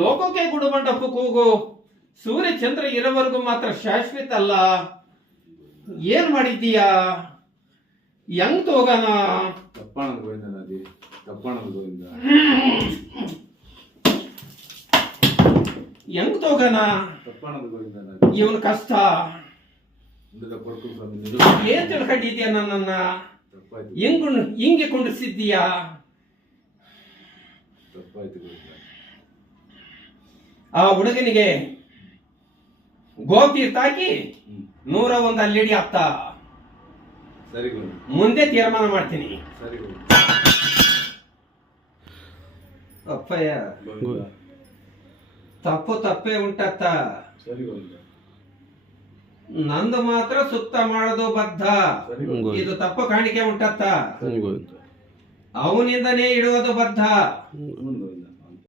ಲೋಕಕ್ಕೆ ಗುಡುಮಂಡಪ ಕೂಗು ಸೂರ್ಯ ಚಂದ್ರ ಇರೋವರೆಗೂ ಮಾತ್ರ ಶಾಶ್ವತ ಅಲ್ಲ. ಏನ್ ಮಾಡಿದ್ದೀಯಾ? ಹೆಂಗ್ ತೋಗನ? ತಪ್ಪಾಣದ ಗೋವಿಂದ ನದಿ ತಪ್ಪಾಣದ ಗೋವಿಂದ ಹೆಂಗ್ ತೋಗನ? ತಪ್ಪಾಣದ ಗೋವಿಂದ ನದಿ ಇವನ್ ಕಷ್ಟ ಕೊಡ್ತು ಸ್ವಾಮಿ. ಏನ್ ತಿಳ್ಕೊಂಡಿದ್ಯಾ ನನ್ನನ್ನ? ತಪ್ಪಾಯ್ತು ಹಿಂಗೆ ಕುಂಡಿಸಿದ್ದೀಯಾ? ತಪ್ಪಾಯ್ತು ಗೋವಿಂದ. ಆ ಹುಡುಗನಿಗೆ ಗೋತೀರ್ಥ ಹಾಕಿ 101 ಅಲ್ಲಿಡಿ ಅತ್ತ. ಸರಿ ಗೋವಿಂದ. ಮುಂದೆ ತೀರ್ಮಾನ ಮಾಡ್ತೀನಿ. ಸರಿ ಗೋವಿಂದ. ಅಪ್ಪಯ್ಯ ಗೋವಿಂದ. ತಪ್ಪೇ ಉಂಟತ್ತ. ಸರಿ ಗೋವಿಂದ. ನಂದು ಮಾತ್ರ ಸುತ್ತ ಮಾಡೋದು ಬದ್ಧ. ಸರಿ ಗೋವಿಂದ. ಇದು ತಪ್ಪು ಕಾಣಿಕೆ ಉಂಟತ್ತ. ಸರಿ ಗೋವಿಂದ. ಅವನಿಂದನೇ ಇಡುವುದು ಬದ್ಧ.